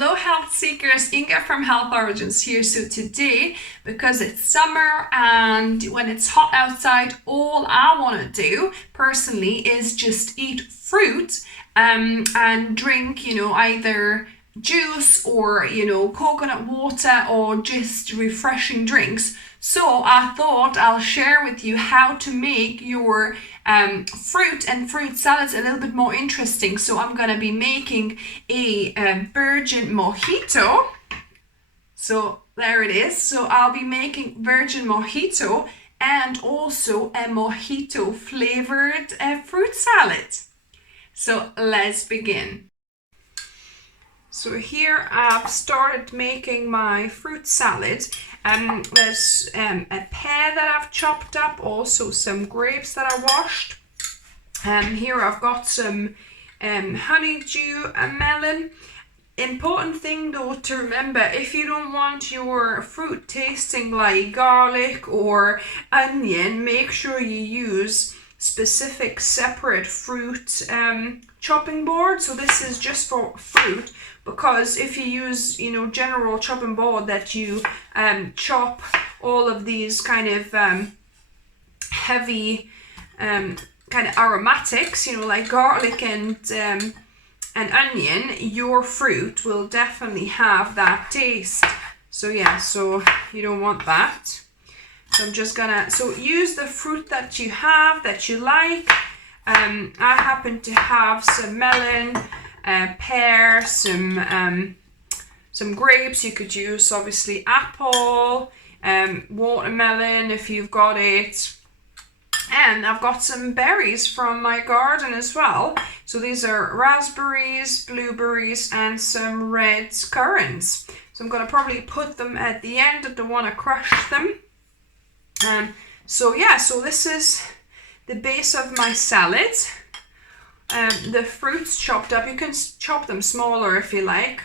Hello health seekers, Inga from Health Origins here. So today, because it's summer and when it's hot outside, all I want to do personally is just eat fruit and drink, either juice or, coconut water or just refreshing drinks. So I thought I'll share with you how to make your fruit and fruit salads a little bit more interesting. So I'm going to be making a virgin mojito. So there it is. So I'll be making virgin mojito and also a mojito flavored fruit salad. So let's begin. So here I've started making my fruit salad. There's a pear that I've chopped up, also some grapes that I washed. Here I've got some honeydew melon. Important thing though to remember, if you don't want your fruit tasting like garlic or onion, make sure you use specific separate fruit chopping board. So this is just for fruit, because if you use general chopping board that you chop all of these kind of heavy kind of aromatics, like garlic and onion, your fruit will definitely have that taste. So yeah, so you don't want that. So I'm just gonna, use the fruit that you have, that you like. I happen to have some melon, pear, some grapes. You could use obviously apple, watermelon if you've got it. And I've got some berries from my garden as well. So these are raspberries, blueberries, and some red currants. So I'm gonna probably put them at the end. I don't want to crush them. So this is the base of my salad. The fruits chopped up, you can chop them smaller if you like.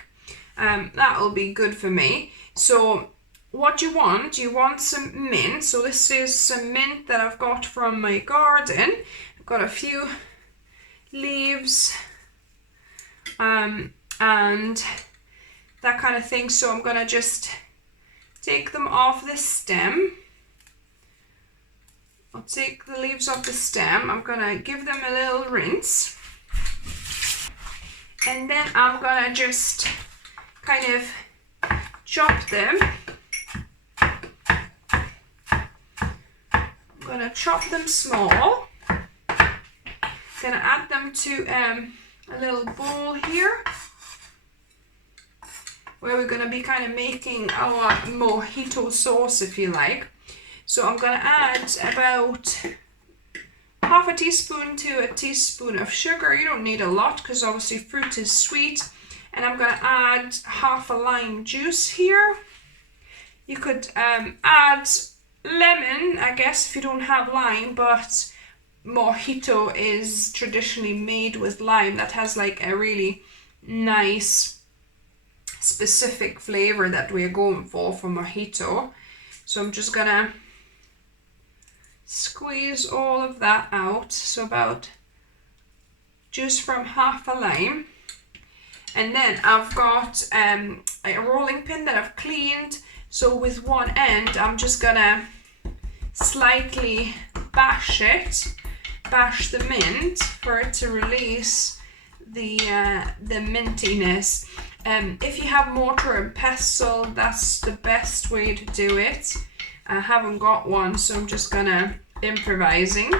That will be good for me. So what you want some mint. So this is some mint that I've got from my garden. I've got a few leaves and that kind of thing. So I'm gonna just take them off the stem. I'll take the leaves off the stem. I'm gonna give them a little rinse. And then I'm gonna just kind of chop them. I'm gonna chop them small. Gonna add them to a little bowl here, where we're gonna be kind of making our mojito sauce, if you like. So I'm gonna add about half a teaspoon to a teaspoon of sugar. You don't need a lot because obviously fruit is sweet. And I'm gonna add half a lime juice here. You could add lemon, I guess, if you don't have lime, but mojito is traditionally made with lime. That has like a really nice specific flavor that we're going for mojito. So I'm just gonna squeeze all of that out. So about juice from half a lime. And then I've got a rolling pin that I've cleaned. So with one end, I'm just gonna slightly bash the mint for it to release the mintiness. If you have mortar and pestle, that's the best way to do it. I haven't got one, so I'm just gonna improvising.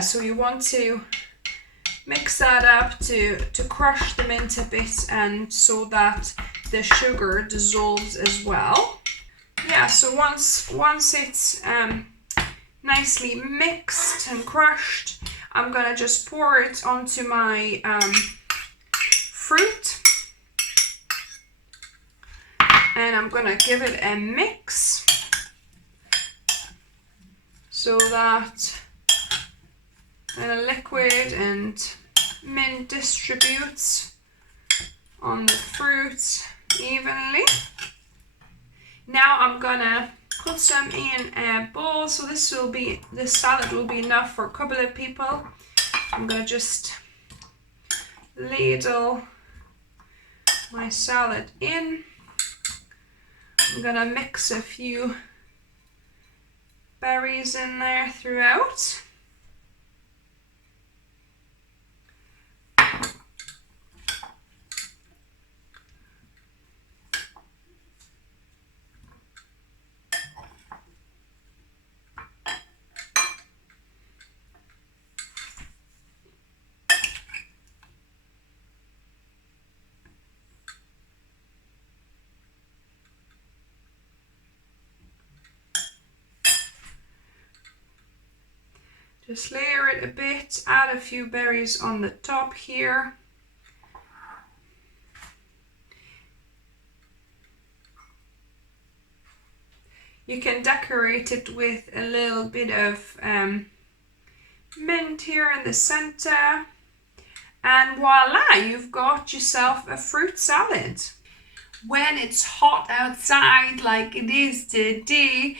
So you want to mix that up to crush the mint a bit, and so that the sugar dissolves as well. Yeah, so once it's nicely mixed and crushed, I'm gonna just pour it onto my fruit. And I'm gonna give it a mix so that the liquid and mint distributes on the fruit evenly. Now I'm gonna put some in a bowl. So this salad will be enough for a couple of people. I'm gonna just ladle my salad in. I'm gonna mix a few berries in there throughout. Just layer it a bit, add a few berries on the top here. You can decorate it with a little bit of mint here in the center. And voila, you've got yourself a fruit salad. When it's hot outside like it is today,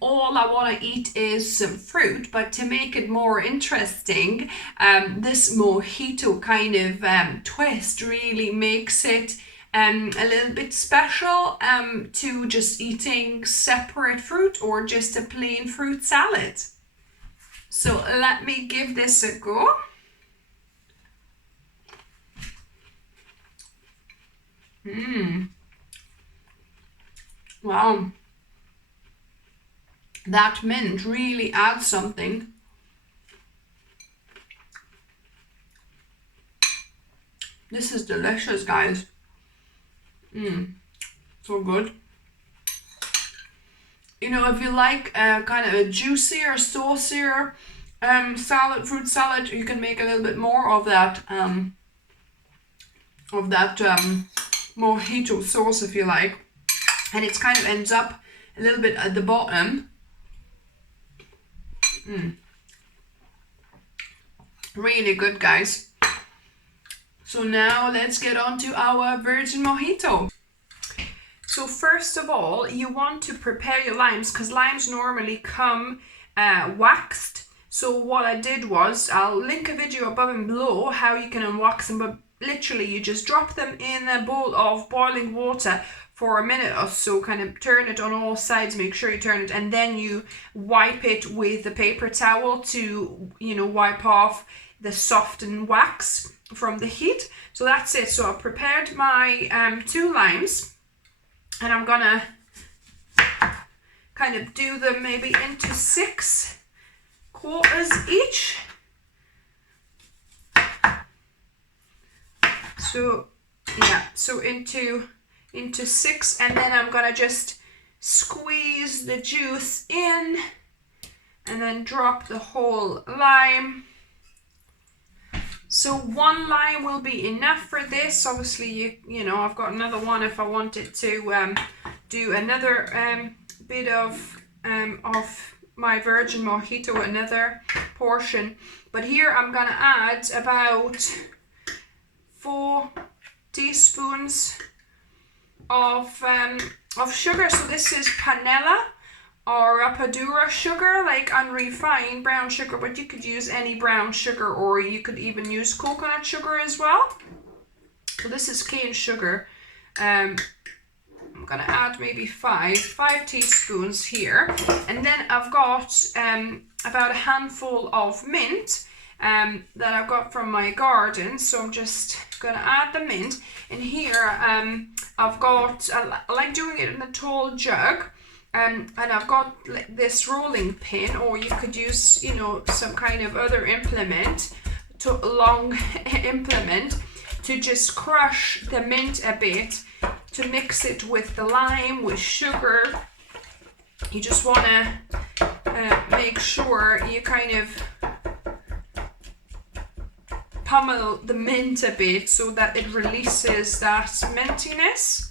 all I want to eat is some fruit, but to make it more interesting, this mojito kind of twist really makes it a little bit special to just eating separate fruit or just a plain fruit salad. So let me give this a go. Wow, that mint really adds something. This is delicious, guys. So good. You know, if you like kind of a juicier, saucier salad, fruit salad, you can make a little bit more of that mojito sauce if you like, and it kind of ends up a little bit at the bottom. Really good, guys. So now let's get on to our virgin mojito. So first of all, you want to prepare your limes, because limes normally come waxed. So what I did was, I'll link a video above and below how you can unwax them, but literally you just drop them in a bowl of boiling water for a minute or so, kind of turn it on all sides, make sure you turn it, and then you wipe it with a paper towel to, you know, wipe off the softened wax from the heat. So that's it. So I've prepared my 2 limes, and I'm gonna kind of do them maybe into 6 quarters each. So yeah, so into 6, and then I'm gonna just squeeze the juice in and then drop the whole lime. So 1 lime will be enough for this. Obviously, you know, I've got another one if I wanted to do another bit of my virgin mojito, another portion. But here I'm gonna add about 4 teaspoons of sugar. So this is panela or rapadura sugar, like unrefined brown sugar, but you could use any brown sugar, or you could even use coconut sugar as well. So this is cane sugar. I'm gonna add maybe 5 teaspoons here, and then I've got about a handful of mint that I've got from my garden. So I'm just gonna add the mint, and here I've got, I like doing it in a tall jug, and I've got this rolling pin, or you could use, you know, some kind of other implement, long implement, to just crush the mint a bit, to mix it with the lime, with sugar. You just want to make sure you kind of pummel the mint a bit so that it releases that mintiness.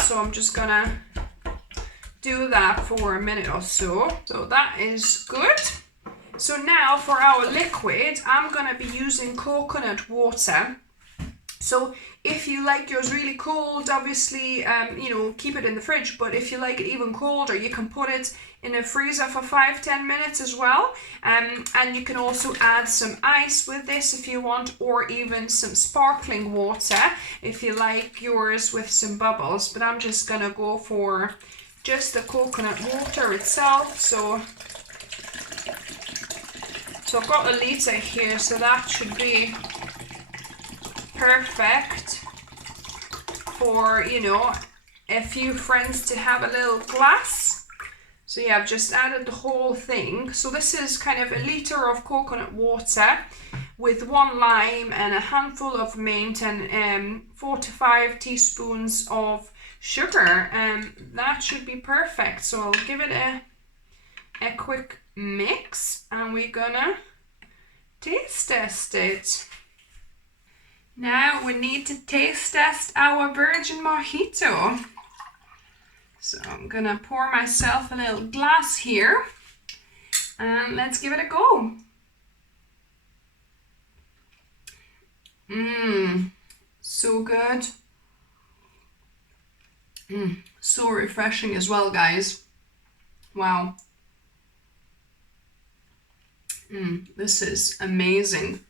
So I'm just gonna do that for a minute or so. So that is good. So now for our liquid, I'm gonna be using coconut water. So if you like yours really cold, obviously, you know, keep it in the fridge. But if you like it even colder, you can put it in a freezer for 5-10 minutes as well. And you can also add some ice with this if you want, or even some sparkling water if you like yours with some bubbles. But I'm just gonna go for just the coconut water itself. So I've got a litre here, so that should be perfect for, you know, a few friends to have a little glass. So yeah, I've just added the whole thing. So this is kind of a litre of coconut water with 1 lime and a handful of mint and 4 to 5 teaspoons of sugar. That should be perfect. So I'll give it a quick mix and we're gonna taste test it. Now we need to taste test our virgin mojito. So I'm gonna pour myself a little glass here and let's give it a go. So good. So refreshing as well, guys. Wow. This is amazing.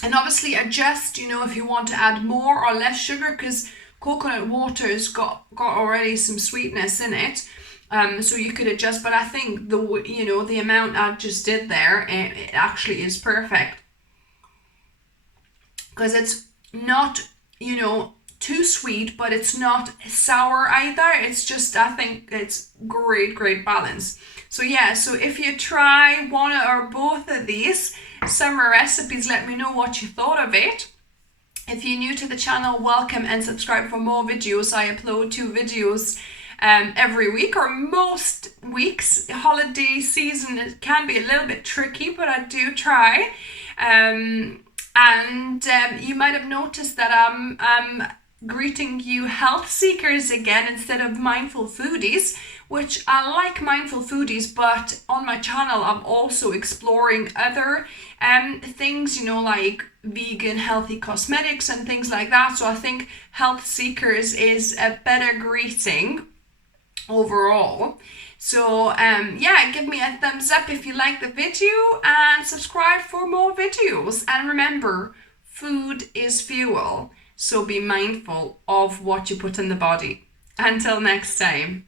And obviously adjust, you know, if you want to add more or less sugar, because coconut water's got already some sweetness in it. So you could adjust, but I think the amount I just did there, it actually is perfect. Because it's not, you know, too sweet, but it's not sour either. It's just, I think it's great balance. So yeah, so if you try one or both of these summer recipes, let me know what you thought of it. If you're new to the channel, welcome and subscribe for more videos. I upload 2 videos every week, or most weeks. Holiday season, it can be a little bit tricky, but I do try. And you might have noticed that I'm greeting you health seekers again instead of mindful foodies, which I like mindful foodies, but on my channel I'm also exploring other things, you know, like vegan healthy cosmetics and things like that. So I think health seekers is a better greeting overall. So yeah, give me a thumbs up if you like the video and subscribe for more videos. And remember, food is fuel, so be mindful of what you put in the body. Until next time.